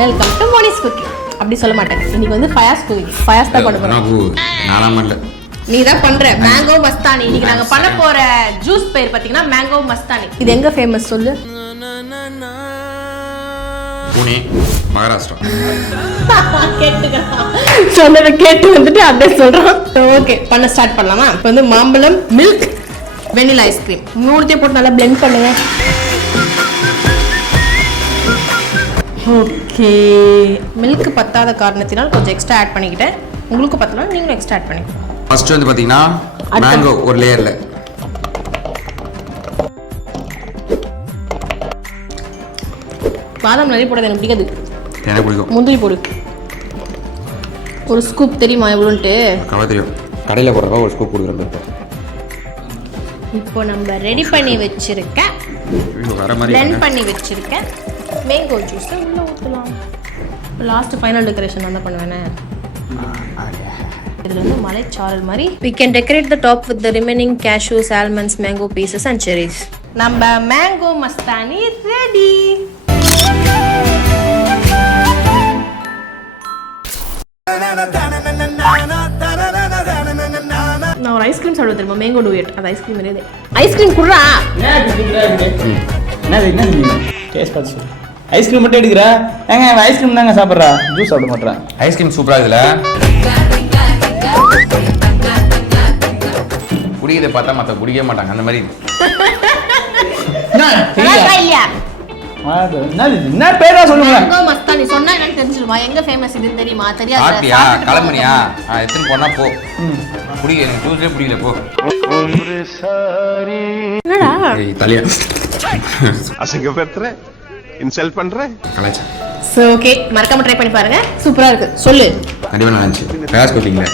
Welcome to Monis cooking. அப்படி சொல்ல மாட்டேன், இன்னைக்கு வந்து ஃபயாஸ் குக்கிங். ஃபயாஸ் தான் பண்ண போறோம். நாலாம் பண்ணல, நீ தான் பண்ற. மேங்கோ மஸ்தானி. இன்னைக்கு நாங்க பண்ண போற ஜூஸ் பேர் பாத்தீங்கன்னா மேங்கோ மஸ்தானி. இது எங்க ஃபேமஸ் சொல்லு? புனே, மகாராஷ்டிரா. சொன்னதை கேட்டு வந்துட்டு அப்படியே சொல்றோம். ஓகே, பண்ண ஸ்டார்ட் பண்ணலாமா? இப்போ வந்து மாம்பழம், மில்க், வெனிலா ஐஸ்கிரீம் மூணுத்தையும் போட்டு நல்லா பிளெண்ட் பண்ணுங்க. ஓகே, மில்க் பத்தாத காரணத்தினால் கொஞ்சம் எக்ஸ்ட்ரா ஆட் பண்ணிக்கிட்டேன். உங்களுக்கு பத்தலாம், நீங்களும் எக்ஸ்ட்ரா ஆட் பண்ணிக்கோங்க. ஃபர்ஸ்ட் வந்து பாத்தீங்கன்னா மேங்கோ ஒரு லேயர்ல, பாதாம் நிறைய போடாது, எனக்கு பிடிக்காது. எனக்கு பிடிக்கும். முந்திரி போடு ஒரு ஸ்கூப். தெரியுமா எவ்வளோன்ட்டு? கவலை தெரியும், கடையில் போடுறப்ப ஒரு ஸ்கூப் கொடுக்குறது. இப்போ நம்ம ரெடி பண்ணி வச்சிருக்க, பிளெண்ட் பண்ணி வச்சிருக்க மேங்கோ ஜூஸை உள்ள ஊற்றலாம். லாஸ்ட் ஃபைனல் டெக்கரேஷன் நான் தான் பண்ணுவேனே. இதில் வந்து மலைச்சாரல் மாதிரி. We can decorate the top with the remaining cashews, almonds, mango pieces and cherries. நம்ம மேங்கோ மஸ்தானி ரெடி. நான் ஒரு ஐஸ்கிரீம் சாப்பிட தெரியுமா? Mango duet. அது ஐஸ்கிரீம் கிடையாது. ஐஸ்கிரீம் குடுறா. என்ன டேஸ்ட் பார்த்து சொல்லு. ஐஸ்கிரீம் மட்டும் எடுக்கிறா? ஏங்க ஐஸ்கிரீம் தாங்க சாப்பிட்றா, ஜூஸ் சாப்பிட மாட்டேறேன். ஐஸ்கிரீம் சூப்பரா இருக்குல்ல? குடிக்கிறத பார்த்தா மற்ற குடிக்கவே மாட்டாங்க, அந்த மாதிரி. என்ன பேரா சொல்லுங்க? மேங்கோ மஸ்தானி சொன்னா எனக்கு தெரிஞ்சிருமா? எங்க ஃபேமஸ் இதுன்னு தெரியுமா? தெரியாது. பாத்தியா, கிளம்புனியா? எத்தனை போனா போ. குடிக்க எனக்கு ஜூஸே பிடிக்கல, போ. என்னடா தலையா அசிங்கப்படுத்துற, இன்சல்ட் பண்ற. கலாச்சா. சோ ஓகே, மறக்காம ட்ரை பண்ணி பாருங்க. சூப்பரா இருக்கு. சொல்லு. கண்டிப்பா நல்லா இருந்துச்சு. ஃபயாஸ் குக்கிங்ல